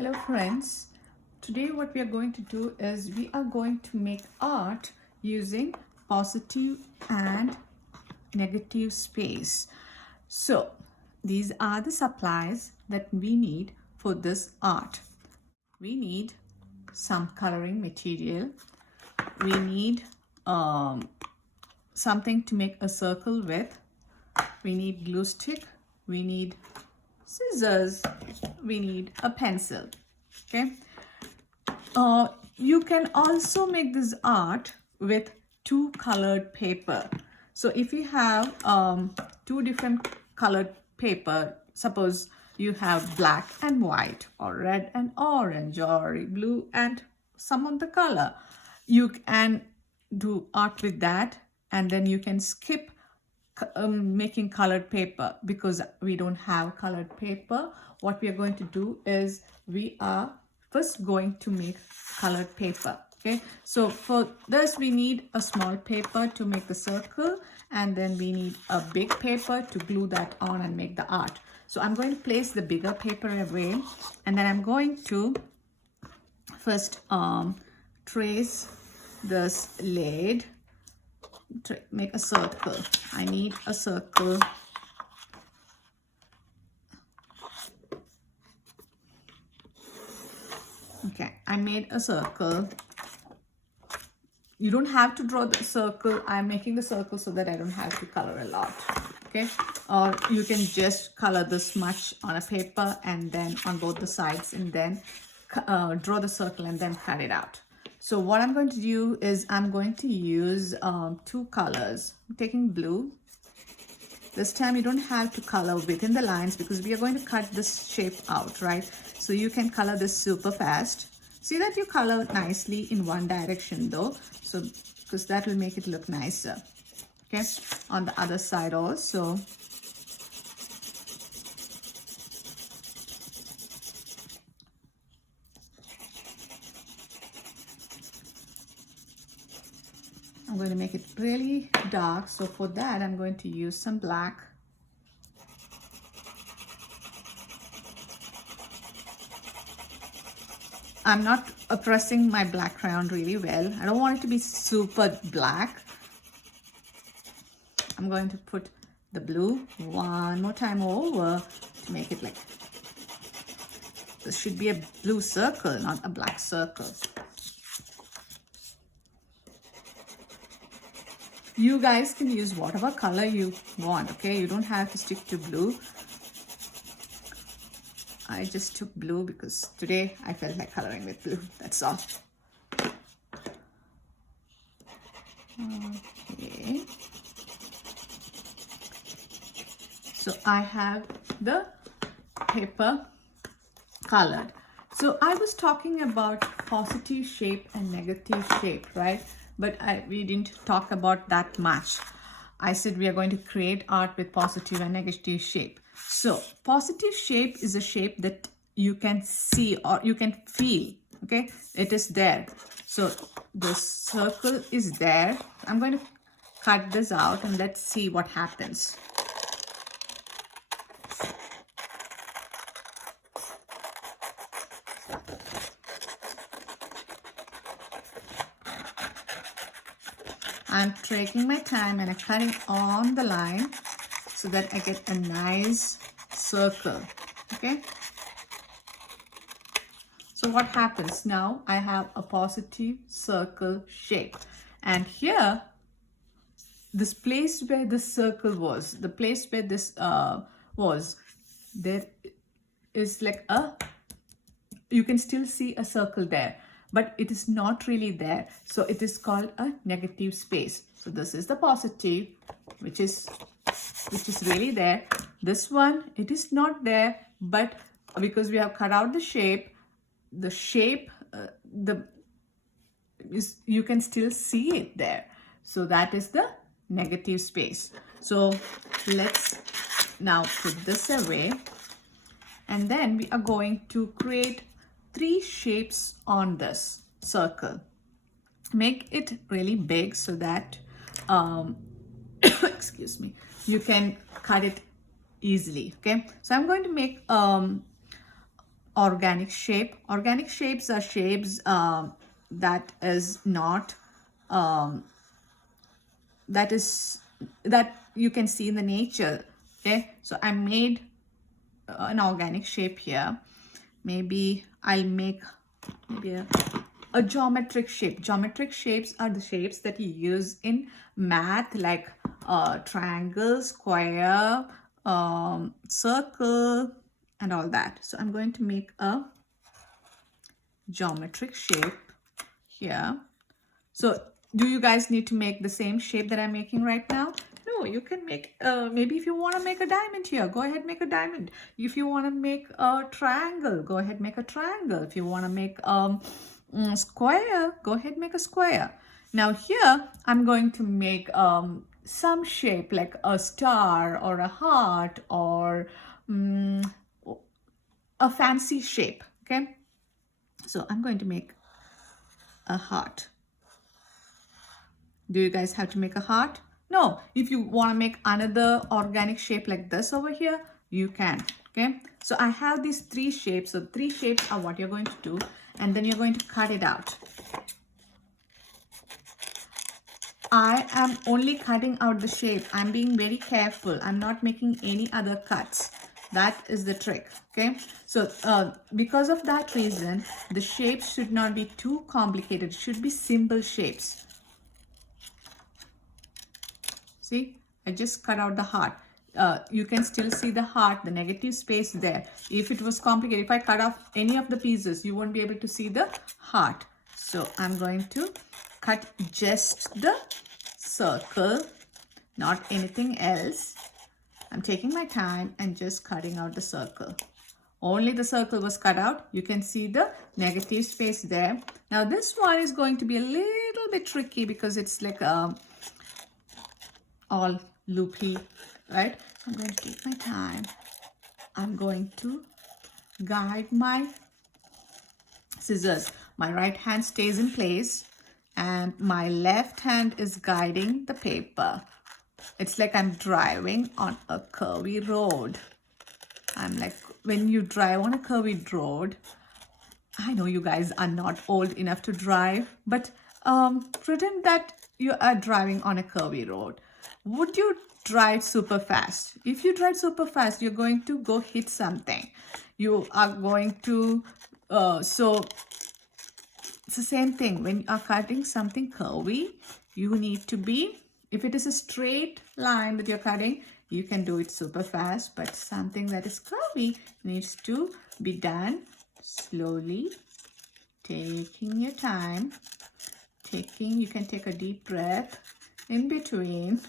Hello friends, today what we are going to do is we are going to make art using positive and negative space. So these are the supplies that we need for this art. We need some coloring material. We need something to make a circle with. We need glue stick. We need scissors. We need a pencil. Okay. You can also make this art with two colored paper. So if you have two different colored paper, suppose you have black and white or red and orange or blue and some of the color, you can do art with that, and then you can skip making colored paper because we don't have colored paper. What we are going to do is we are first going to make colored paper. Okay, so for this we need a small paper to make the circle, and then we need a big paper to glue that on and make the art. So I'm going to place the bigger paper away, and then I'm going to first trace this lid, make a circle. I need a circle. Okay, I made a circle. You don't have to draw the circle. I'm making the circle so that I don't have to color a lot. Okay, or you can just color this much on a paper and then on both the sides, and then draw the circle and then cut it out. So what I'm going to do is I'm going to use two colors. I'm taking blue. This time you don't have to color within the lines because we are going to cut this shape out, right? So you can color this super fast. See that you color nicely in one direction though, so because that will make it look nicer. Okay, on the other side also. I'm going to make it really dark, so for that I'm going to use some black. I'm not pressing my black crayon really well. I don't want it to be super black. I'm going to put the blue one more time over to make it like, this should be a blue circle, not a black circle. You guys can use whatever color you want, okay? You don't have to stick to blue. I just took blue because today I felt like coloring with blue, that's all. Okay. So I have the paper colored. So I was talking about positive shape and negative shape, right? But we didn't talk about that much. I said we are going to create art with positive and negative shape. So positive shape is a shape that you can see or you can feel, okay? It is there. So the circle is there. I'm going to cut this out and let's see what happens. I'm taking my time and I'm cutting on the line so that I get a nice circle, okay? So what happens now? I have a positive circle shape, and here, this place where this circle was, the place where this was, there is like a, you can still see a circle there, but it is not really there. So it is called a negative space. So this is the positive, which is really there. This one, it is not there, but because we have cut out the shape, you can still see it there. So that is the negative space. So let's now put this away, and then we are going to create 3 shapes on this circle. Make it really big so that excuse me, you can cut it easily. Okay, so I'm going to make organic shape. Organic shapes are shapes that is not that is that you can see in the nature. Okay, so I made an organic shape here. Maybe I'll make maybe a geometric shape. Geometric shapes are the shapes that you use in math, like triangle, square, circle, and all that. So I'm going to make a geometric shape here. So do you guys need to make the same shape that I'm making right now? No, you can make, maybe if you want to make a diamond here, go ahead, make a diamond. If you want to make a triangle, go ahead, make a triangle. If you want to make a square, go ahead, make a square. Now here, I'm going to make some shape like a star or a heart or a fancy shape, okay? So I'm going to make a heart. Do you guys have to make a heart? No, if you want to make another organic shape like this over here, you can, okay? So I have these three shapes. So three shapes are what you're going to do, and then you're going to cut it out. I am only cutting out the shape. I'm being very careful. I'm not making any other cuts. That is the trick, okay? So because of that reason, the shapes should not be too complicated. It should be simple shapes. See, I just cut out the heart. You can still see the heart, the negative space there. If it was complicated, if I cut off any of the pieces, you won't be able to see the heart. So I'm going to cut just the circle, not anything else. I'm taking my time and just cutting out the circle. Only the circle was cut out. You can see the negative space there. Now this one is going to be a little bit tricky because it's like all loopy, right? I'm going to take my time. I'm going to guide my scissors. My right hand stays in place and my left hand is guiding the paper. It's like I'm driving on a curvy road. I'm like, when you drive on a curvy road, I know you guys are not old enough to drive, but pretend that you are driving on a curvy road. Would you drive super fast? If you drive super fast, you're going to go hit something. You are going to, so it's the same thing. When you are cutting something curvy, you need to be, if it is a straight line that you're cutting, you can do it super fast, but something that is curvy needs to be done slowly, taking your time, you can take a deep breath in between,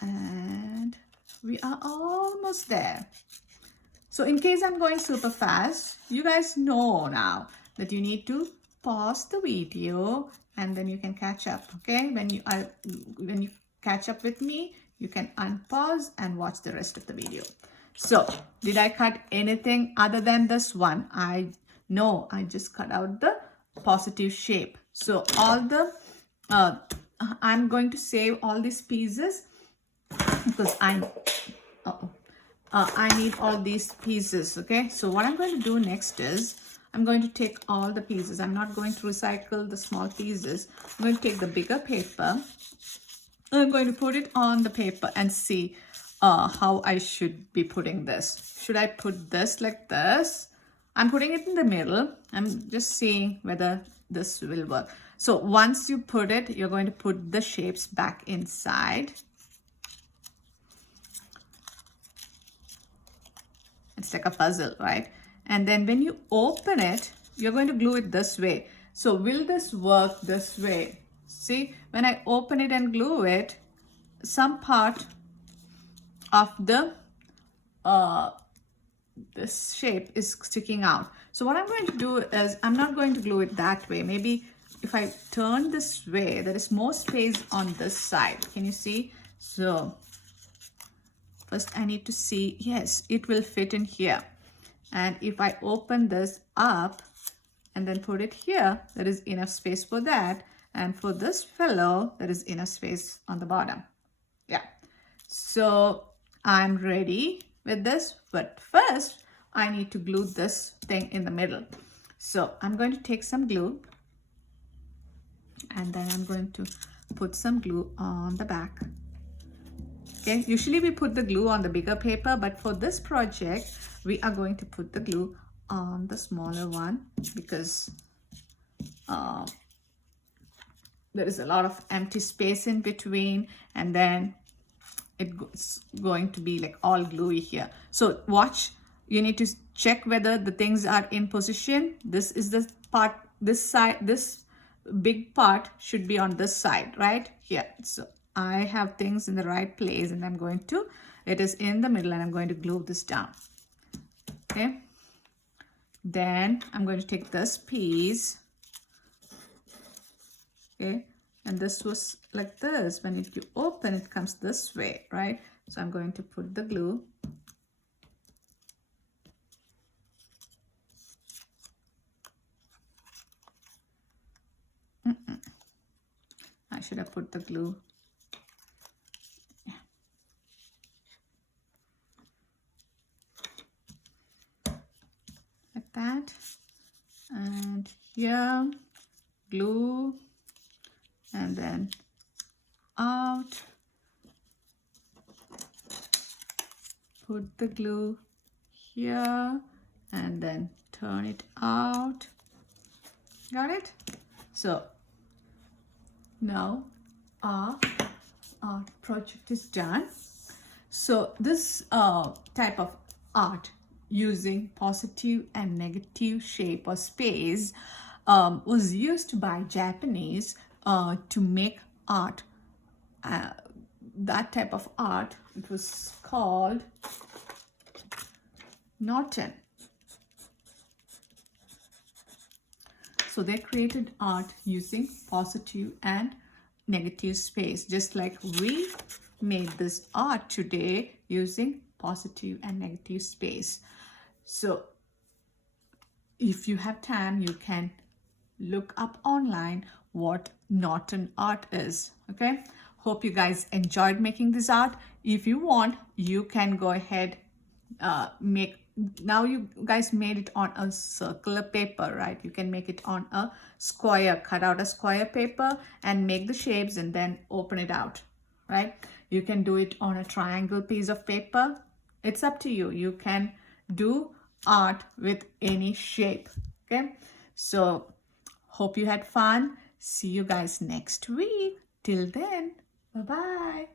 and we are almost there. So in case I'm going super fast, you guys know now that you need to pause the video and then you can catch up, okay? When you catch up with me, you can unpause and watch the rest of the video. So did I cut anything other than this one? No, I just cut out the positive shape. So all the I'm going to save all these pieces because I need all these pieces, okay? So what I'm going to do next is I'm going to take all the pieces. I'm not going to recycle the small pieces. I'm going to take the bigger paper. I'm going to put it on the paper and see how I should be putting this. Should I put this like this? I'm putting it in the middle. I'm just seeing whether this will work. So once you put it, you're going to put the shapes back inside. It's like a puzzle, right? And then when you open it, you're going to glue it this way. So will this work this way? See, when I open it and glue it, some part of the this shape is sticking out. So what I'm going to do is I'm not going to glue it that way. Maybe if I turn this way, there is more space on this side. Can you see? So first I need to see, yes, it will fit in here. And if I open this up and then put it here, there is enough space for that. And for this fellow, there is enough space on the bottom. Yeah. So I'm ready with this. But first, I need to glue this thing in the middle. So I'm going to take some glue, and then I'm going to put some glue on the back. Okay, usually we put the glue on the bigger paper, but for this project, we are going to put the glue on the smaller one because there is a lot of empty space in between, and then it's going to be like all gluey here. So watch, you need to check whether the things are in position. This is the part, this side, this big part should be on this side, right here. So I have things in the right place, and I'm going to, it is in the middle, and I'm going to glue this down. Okay, then I'm going to take this piece. Okay, and this was like this. When you open, it comes this way, right? So I'm going to put the glue. I should have put the glue. Like that. And here, glue, and then out. Put the glue here, and then turn it out. Got it? So now our project is done. So this type of art using positive and negative shape or space was used by Japanese to make art. That type of art, it was called Norton. So they created art using positive and negative space, just like we made this art today using positive and negative space. So if you have time, you can look up online what Norton art is. Okay, hope you guys enjoyed making this art. If you want, you can go ahead make, now you guys made it on a circular paper, right? You can make it on a square, cut out a square paper and make the shapes and then open it out, right? You can do it on a triangle piece of paper. It's up to you. You can do art with any shape. Okay, so hope you had fun. See you guys next week. Till then, bye bye.